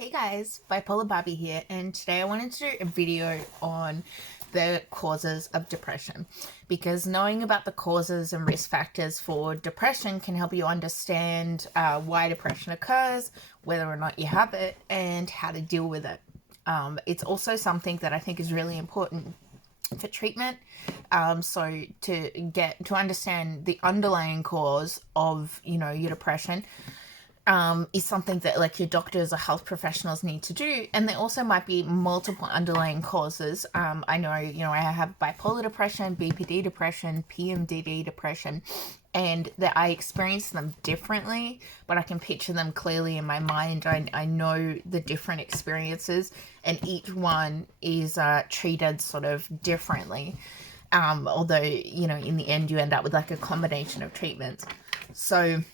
Hey guys, Bipolar Barbie here, and today I wanted to do a video on the causes of depression, because knowing about the causes and risk factors for depression can help you understand why depression occurs, whether or not you have it, and how to deal with it. It's also something that I think is really important for treatment, so to understand the underlying cause of your depression is something that like your doctors or health professionals need to do. And there also might be multiple underlying causes. I know I have bipolar depression, BPD depression, PMDD depression, and that I experience them differently, but I can picture them clearly in my mind. I know the different experiences, and each one is treated sort of differently, although in the end you end up with like a combination of treatments. So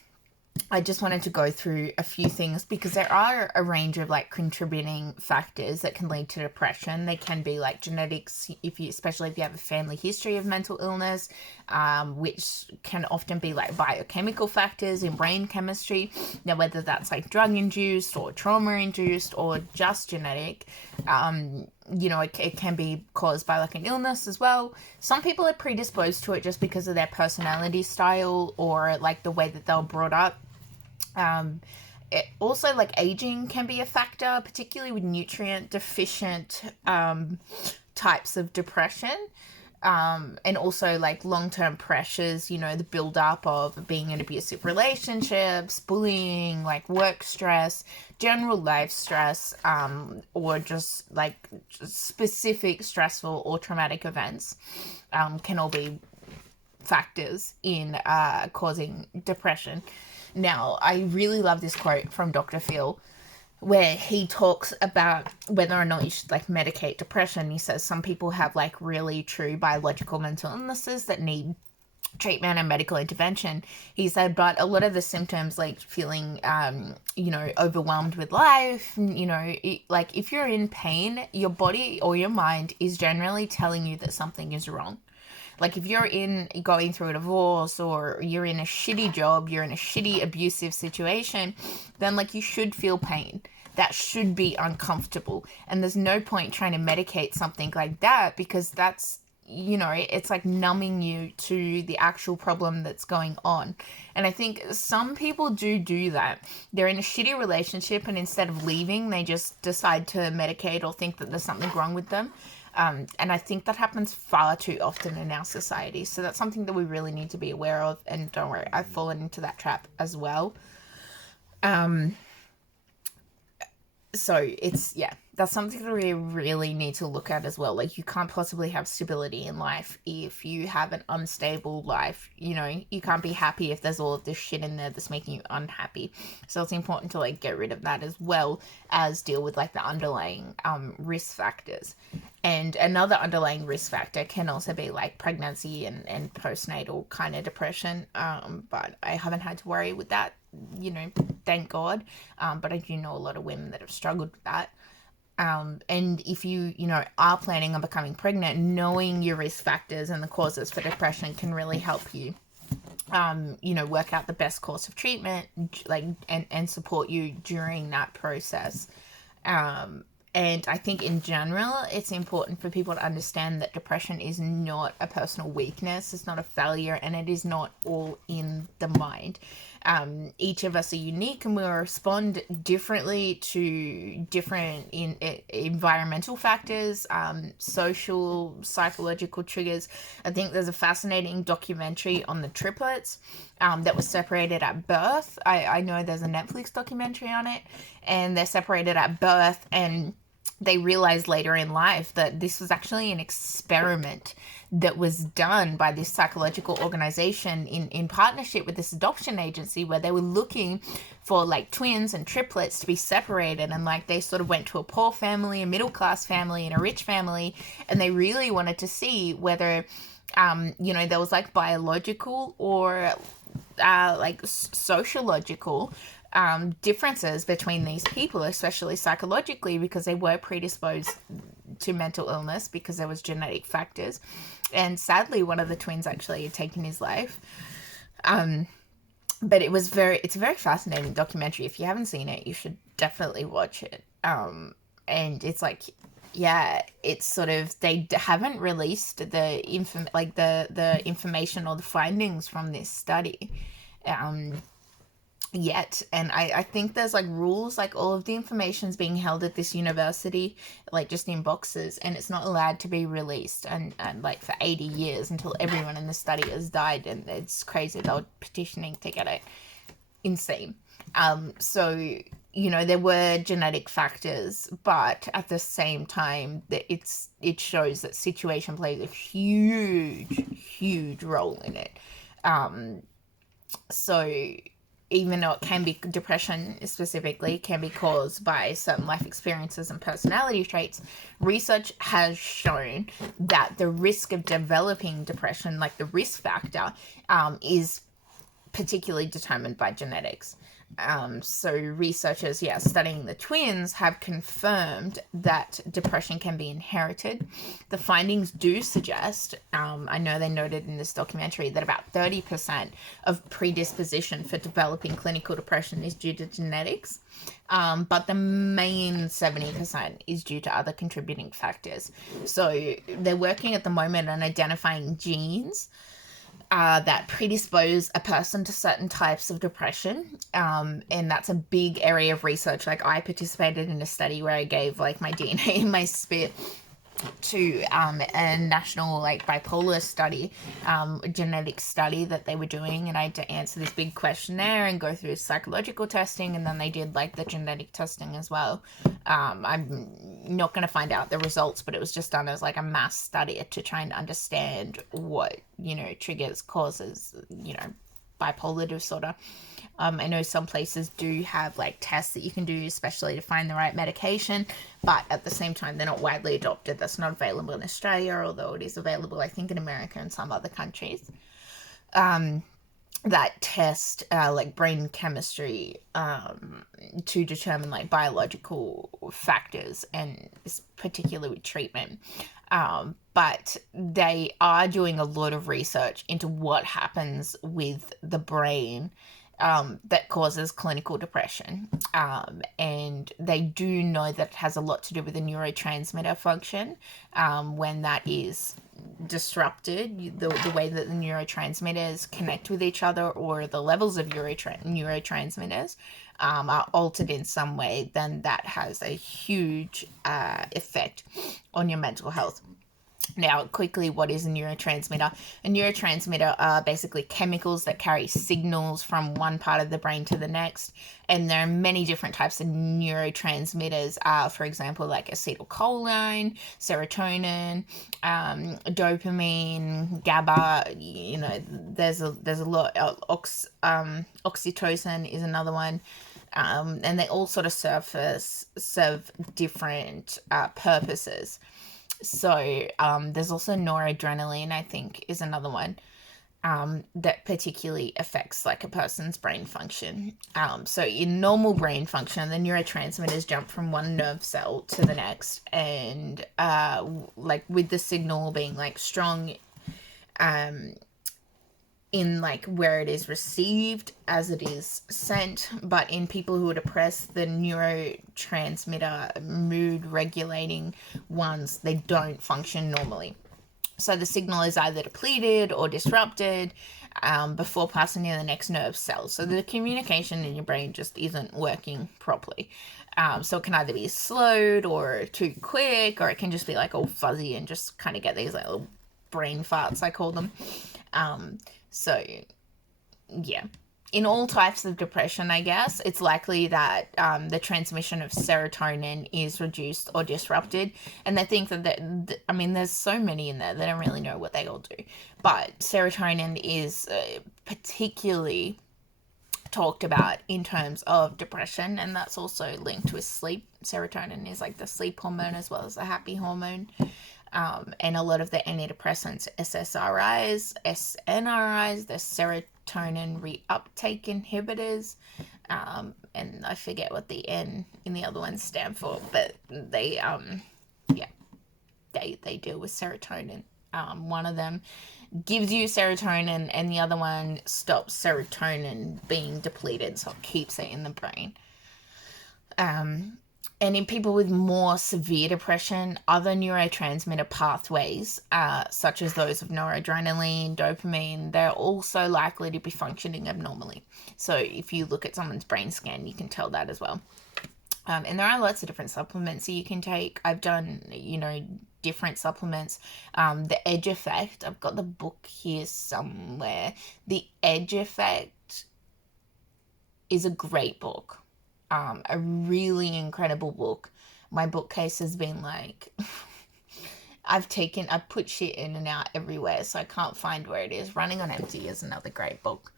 I just wanted to go through a few things, because there are a range of like contributing factors that can lead to depression. They can be like genetics, especially if you have a family history of mental illness, which can often be like biochemical factors in brain chemistry. Now, whether that's like drug induced or trauma induced or just genetic, it can be caused by like an illness as well. Some people are predisposed to it just because of their personality style or like the way that they were brought up. It also, like, aging can be a factor, particularly with nutrient deficient types of depression. And also like long-term pressures, the build-up of being in abusive relationships, bullying, like work stress, general life stress, or just like specific stressful or traumatic events can all be factors in causing depression. Now, I really love this quote from Dr. Phil, where he talks about whether or not you should like medicate depression. He says some people have like really true biological mental illnesses that need treatment and medical intervention. He said, but a lot of the symptoms, like feeling, overwhelmed with life, like if you're in pain, your body or your mind is generally telling you that something is wrong. Like if you're going through a divorce, or you're in a shitty job, you're in a shitty abusive situation, then like you should feel pain. That should be uncomfortable. And there's no point trying to medicate something like that, because that's, it's like numbing you to the actual problem that's going on. And I think some people do that. They're in a shitty relationship, and instead of leaving, they just decide to medicate or think that there's something wrong with them. And I think that happens far too often in our society. So that's something that we really need to be aware of. And don't worry, I've fallen into that trap as well. So that's something that we really need to look at as well. Like, you can't possibly have stability in life if you have an unstable life. You can't be happy if there's all of this shit in there that's making you unhappy. So it's important to like get rid of that, as well as deal with like the underlying risk factors. And another underlying risk factor can also be like pregnancy and postnatal kind of depression. But I haven't had to worry with that, thank God. But I do know a lot of women that have struggled with that. And if you are planning on becoming pregnant, knowing your risk factors and the causes for depression can really help you, work out the best course of treatment, like, and support you during that process. And I think in general, it's important for people to understand that depression is not a personal weakness. It's not a failure, and it is not all in the mind. Each of us are unique, and we respond differently to different environmental factors, social, psychological triggers. I think there's a fascinating documentary on the triplets that was separated at birth. I know there's a Netflix documentary on it, and they're separated at birth, and they realized later in life that this was actually an experiment that was done by this psychological organization in partnership with this adoption agency, where they were looking for like twins and triplets to be separated. And like they sort of went to a poor family, a middle class family, and a rich family, and they really wanted to see whether there was like biological or like sociological differences between these people, especially psychologically, because they were predisposed to mental illness because there was genetic factors. And sadly, one of the twins actually had taken his life. But it's a very fascinating documentary. If you haven't seen it, you should definitely watch it. And it's like, yeah, it's sort of, they haven't released the the information or the findings from this study yet. And I think there's like rules, like all of the information's being held at this university, like just in boxes, and it's not allowed to be released and like for 80 years until everyone in the study has died. And it's crazy, they were petitioning to get it. Insane. So, you know, there were genetic factors, but at the same time, it shows that situation plays a huge role in it. So even though it can be, depression specifically can be caused by certain life experiences and personality traits, research has shown that the risk of developing depression, like the risk factor, is particularly determined by genetics. So researchers, studying the twins have confirmed that depression can be inherited. The findings do suggest, I know they noted in this documentary, that about 30% of predisposition for developing clinical depression is due to genetics. But the main 70% is due to other contributing factors. So they're working at the moment on identifying genes that predispose a person to certain types of depression, and that's a big area of research. Like, I participated in a study where I gave like my DNA and my spit to a national like bipolar study, genetic study that they were doing, and I had to answer this big questionnaire and go through psychological testing, and then they did like the genetic testing as well. I'm not going to find out the results, but it was just done as like a mass study to try and understand what, you know, triggers, causes, you know, bipolar disorder. I know some places do have like tests that you can do, especially to find the right medication, but at the same time, they're not widely adopted. That's not available in Australia, although it is available, I think, in America and some other countries. That test like brain chemistry to determine like biological factors, and particularly with treatment. But they are doing a lot of research into what happens with the brain that causes clinical depression. And they do know that it has a lot to do with the neurotransmitter function. When that is disrupted, the way that the neurotransmitters connect with each other, or the levels of neurotransmitters are altered in some way, then that has a huge effect on your mental health. Now, quickly, what is a neurotransmitter? A neurotransmitter are basically chemicals that carry signals from one part of the brain to the next. And there are many different types of neurotransmitters, for example, like acetylcholine, serotonin, dopamine, GABA. You know, there's a lot. Oxytocin is another one. And they all sort of serve different purposes. So there's also noradrenaline, I think, is another one that particularly affects like a person's brain function. So in normal brain function, the neurotransmitters jump from one nerve cell to the next, and like with the signal being like strong in like where it is received as it is sent. But in people who are depressed, the neurotransmitter mood regulating ones, they don't function normally. So the signal is either depleted or disrupted before passing to the next nerve cell. So the communication in your brain just isn't working properly. So it can either be slowed or too quick, or it can just be like all fuzzy and just kind of get these like little brain farts, I call them. So, yeah, in all types of depression, I guess, it's likely that the transmission of serotonin is reduced or disrupted. And they think that, I mean, there's so many in there, they don't really know what they all do. But serotonin is particularly talked about in terms of depression, and that's also linked with sleep. Serotonin is like the sleep hormone as well as the happy hormone. And a lot of the antidepressants, SSRIs, SNRIs, the serotonin reuptake inhibitors, and I forget what the N in the other ones stand for, but they deal with serotonin. One of them gives you serotonin, and the other one stops serotonin being depleted, so it keeps it in the brain. And in people with more severe depression, other neurotransmitter pathways, such as those of noradrenaline, dopamine, they're also likely to be functioning abnormally. So if you look at someone's brain scan, you can tell that as well. And there are lots of different supplements that you can take. I've done, different supplements. The Edge Effect, I've got the book here somewhere. The Edge Effect is a great book. A really incredible book. My bookcase has been like, I've put shit in and out everywhere, so I can't find where it is. Running on Empty is another great book.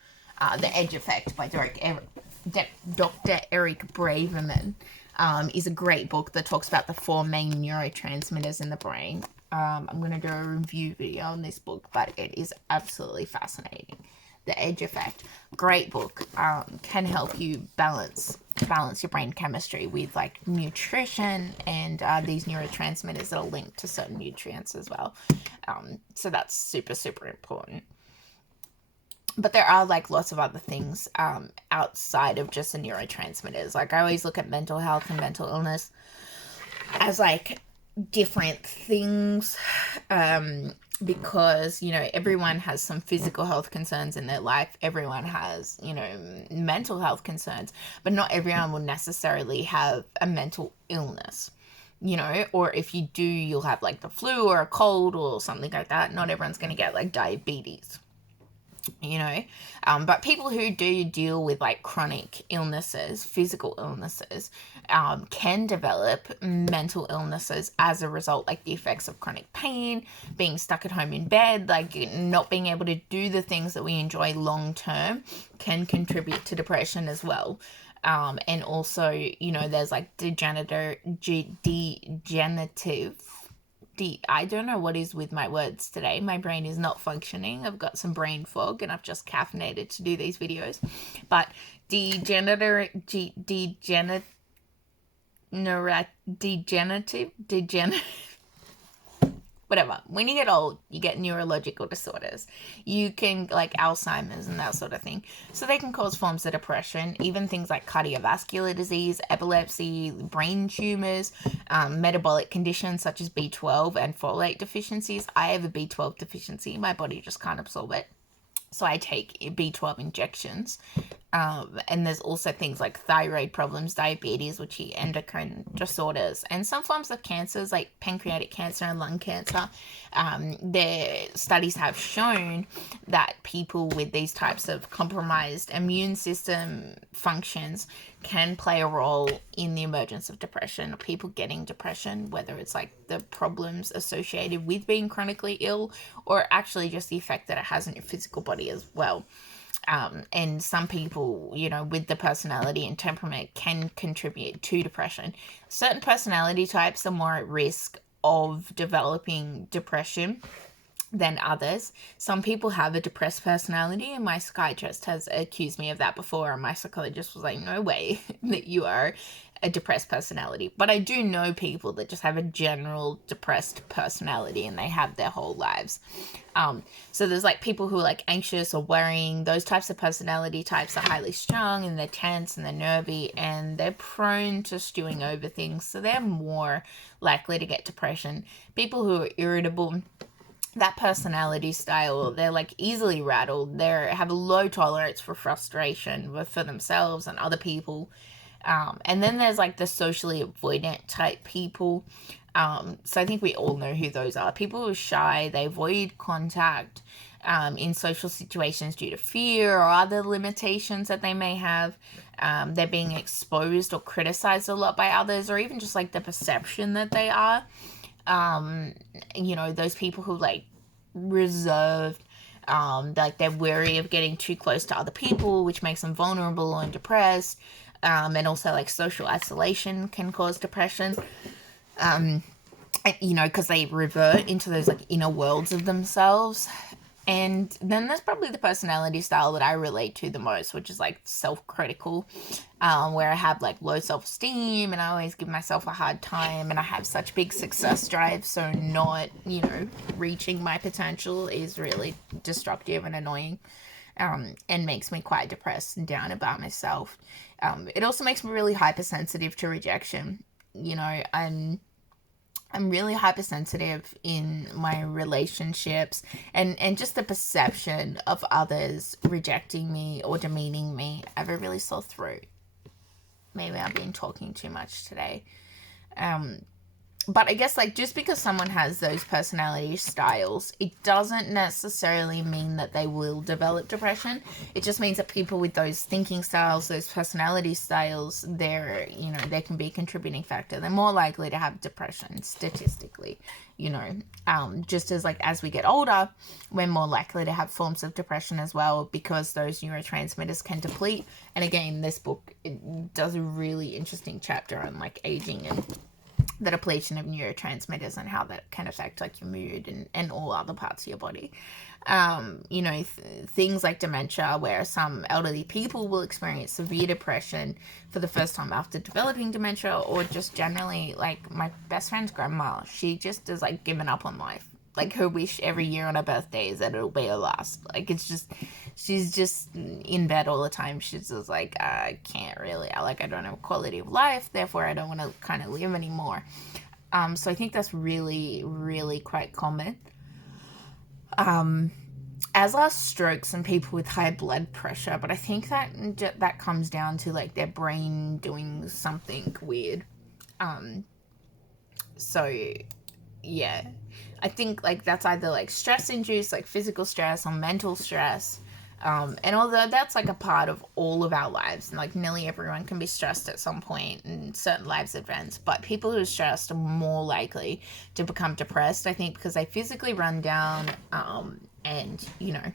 The Edge Effect by Dr. Eric Braverman is a great book that talks about the 4 main neurotransmitters in the brain. I'm going to do a review video on this book, but it is absolutely fascinating. The Edge Effect, great book, can help you balance your brain chemistry with like nutrition and these neurotransmitters that are linked to certain nutrients as well. So that's super, super important. But there are like lots of other things outside of just the neurotransmitters. Like I always look at mental health and mental illness as like different things, because everyone has some physical health concerns in their life. Everyone has mental health concerns, but not everyone will necessarily have a mental illness, or if you do, you'll have like the flu or a cold or something like that. Not everyone's going to get like diabetes, but people who do deal with like chronic illnesses, physical illnesses, can develop mental illnesses as a result, like the effects of chronic pain, being stuck at home in bed, like not being able to do the things that we enjoy long term can contribute to depression as well. And also, there's like I don't know what is with my words today. My brain is not functioning. I've got some brain fog and I've just caffeinated to do these videos. But degenerative, whatever. When you get old, you get neurological disorders. You can, like Alzheimer's and that sort of thing. So they can cause forms of depression, even things like cardiovascular disease, epilepsy, brain tumors, metabolic conditions such as B12 and folate deficiencies. I have a B12 deficiency. My body just can't absorb it. So I take B12 injections. And there's also things like thyroid problems, diabetes, which are endocrine disorders, and some forms of cancers like pancreatic cancer and lung cancer. Their studies have shown that people with these types of compromised immune system functions can play a role in the emergence of depression, or people getting depression, whether it's like the problems associated with being chronically ill or actually just the effect that it has on your physical body as well. And some people, with the personality and temperament can contribute to depression. Certain personality types are more at risk of developing depression than others. Some people have a depressed personality, and my psychiatrist has accused me of that before, and my psychologist was like, no way that you are a depressed personality. But I do know people that just have a general depressed personality and they have their whole lives. So there's like people who are like anxious or worrying. Those types of personality types are highly strung and they're tense and they're nervy and they're prone to stewing over things. So they're more likely to get depression. People who are irritable, that personality style, they're like easily rattled. They have a low tolerance for frustration for themselves and other people. And then there's like the socially avoidant type people. So I think we all know who those are. People who are shy, they avoid contact in social situations due to fear or other limitations that they may have. They're being exposed or criticized a lot by others, or even just like the perception that they are. Those people who like reserved, like they're wary of getting too close to other people, which makes them vulnerable and depressed. And also like social isolation can cause depression, because they revert into those like inner worlds of themselves. And then there's probably the personality style that I relate to the most, which is like self-critical, where I have like low self-esteem and I always give myself a hard time and I have such big success drive. So not, reaching my potential is really destructive and annoying, and makes me quite depressed and down about myself. It also makes me really hypersensitive to rejection. you know, I'm really hypersensitive in my relationships, and just the perception of others rejecting me or demeaning me. I have a really sore throat. Maybe I've been talking too much today. But I guess, like, just because someone has those personality styles, it doesn't necessarily mean that they will develop depression. It just means that people with those thinking styles, those personality styles, they're, you know, they can be a contributing factor. They're more likely to have depression statistically, you know. Just as, like, as we get older, we're more likely to have forms of depression as well, because those neurotransmitters can deplete. And again, this book, it does a really interesting chapter on, like, aging and the depletion of neurotransmitters and how that can affect, like, your mood and all other parts of your body. You know, things like dementia, where some elderly people will experience severe depression for the first time after developing dementia, or just generally, like, my best friend's grandma, she just has, like, given up on life. Like, her wish every year on her birthday is that it'll be her last. Like, it's just, she's just in bed all the time. She's just like, I can't really, I don't have a quality of life, therefore I don't want to kind of live anymore. So I think that's really, really quite common. As are strokes and people with high blood pressure, but I think that comes down to, like, their brain doing something weird. So yeah, I think, like, that's either, like, stress induced, like physical stress or mental stress. And although that's, like, a part of all of our lives, and, like, nearly everyone can be stressed at some point in certain lives events, but people who are stressed are more likely to become depressed, I think, because they physically run down. And, you know,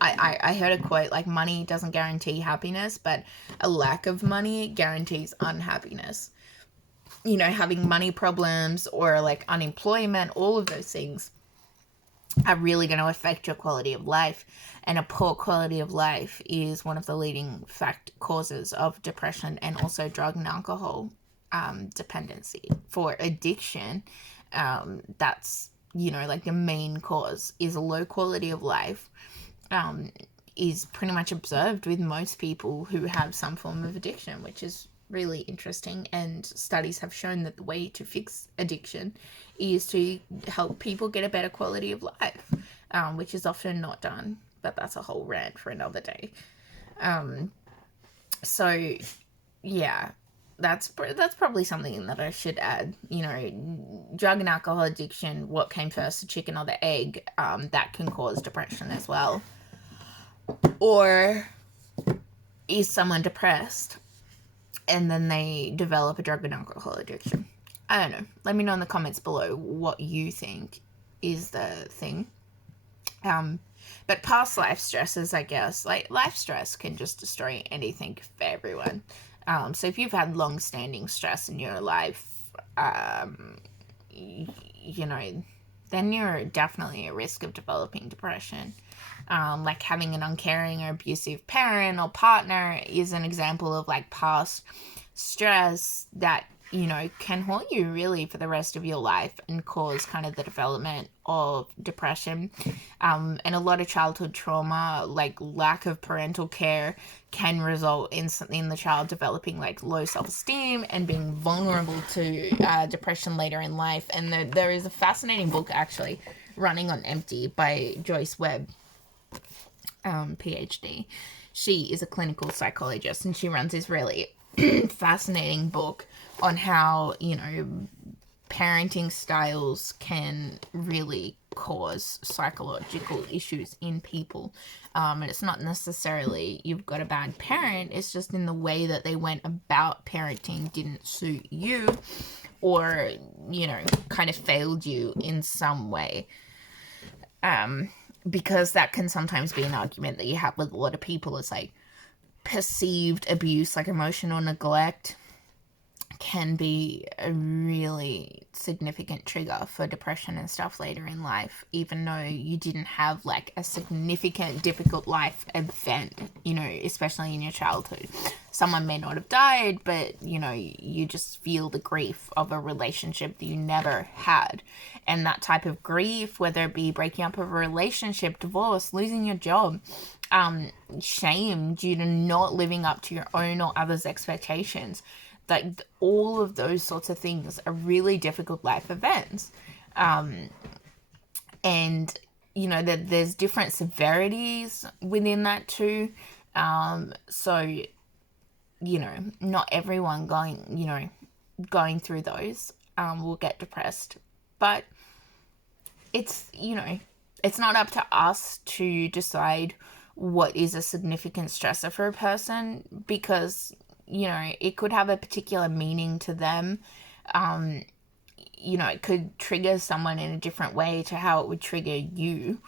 I heard a quote, like, money doesn't guarantee happiness, but a lack of money guarantees unhappiness. You know, having money problems or, like, unemployment, all of those things are really going to affect your quality of life. And a poor quality of life is one of the leading causes of depression and also drug and alcohol dependency. For addiction, that's, you know, like, the main cause is a low quality of life. Is pretty much observed with most people who have some form of addiction, which is really interesting. And studies have shown that the way to fix addiction is to help people get a better quality of life, which is often not done, but that's a whole rant for another day. So yeah, that's probably something that I should add. You know, drug and alcohol addiction, what came first, the chicken or the egg? That can cause depression as well. Or is someone depressed and then they develop a drug and alcohol addiction? I don't know. Let me know in the comments below what you think is the thing. But past life stresses, I guess, like, life stress can just destroy anything for everyone. So if you've had long-standing stress in your life, you know, then you're definitely at risk of developing depression. Like, having an uncaring or abusive parent or partner is an example of, like, past stress that, you know, can haunt you really for the rest of your life and cause kind of the development of depression. And a lot of childhood trauma, like lack of parental care, can result in the child developing, like, low self-esteem and being vulnerable to depression later in life. And there is a fascinating book, actually, Running on Empty by Joyce Webb, PhD. She is a clinical psychologist, and she runs this really fascinating book on how, you know, parenting styles can really cause psychological issues in people. And it's not necessarily you've got a bad parent, it's just in the way that they went about parenting didn't suit you, or, you know, kind of failed you in some way. Because that can sometimes be an argument that you have with a lot of people. It's like perceived abuse, like emotional neglect, can be a really significant trigger for depression and stuff later in life, even though you didn't have, like, a significant difficult life event, you know, especially in your childhood. Someone may not have died, but, you know, you just feel the grief of a relationship that you never had. And that type of grief, whether it be breaking up of a relationship, divorce, losing your job, shame due to not living up to your own or others' expectations, like all of those sorts of things are really difficult life events. And you know that there's different severities within that too. So you know, not everyone going through those will get depressed, but it's, you know, it's not up to us to decide what is a significant stressor for a person, because, you know, it could have a particular meaning to them. You know, it could trigger someone in a different way to how it would trigger you,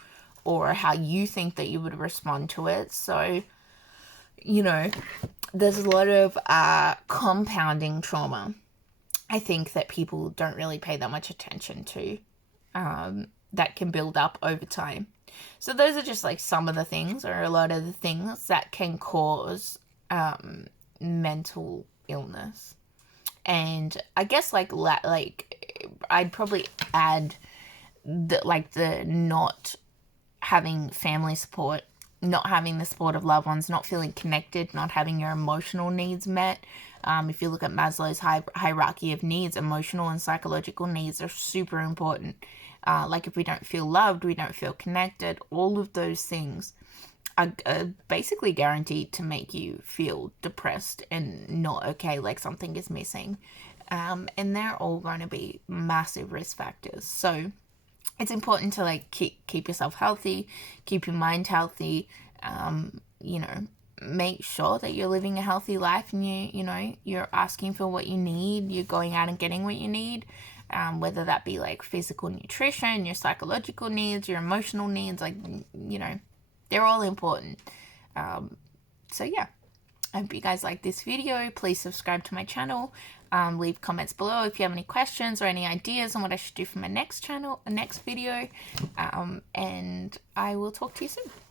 or how you think that you would respond to it. So, you know, there's a lot of compounding trauma, I think, that people don't really pay that much attention to, that can build up over time. So those are just like some of the things, or a lot of the things that can cause mental illness. And I guess like I'd probably add the not having family support, not having the support of loved ones, not feeling connected, not having your emotional needs met. If you look at Maslow's hierarchy of needs, emotional and psychological needs are super important. Like if we don't feel loved, we don't feel connected, all of those things are basically guaranteed to make you feel depressed and not okay, like something is missing. And they're all going to be massive risk factors. So it's important to like keep yourself healthy, keep your mind healthy, you know, make sure that you're living a healthy life, and you know, you're asking for what you need, you're going out and getting what you need, whether that be like physical nutrition, your psychological needs, your emotional needs, like, you know, they're all important. So yeah, I hope you guys like this video. Please subscribe to my channel. Leave comments below if you have any questions or any ideas on what I should do for my next video. And I will talk to you soon.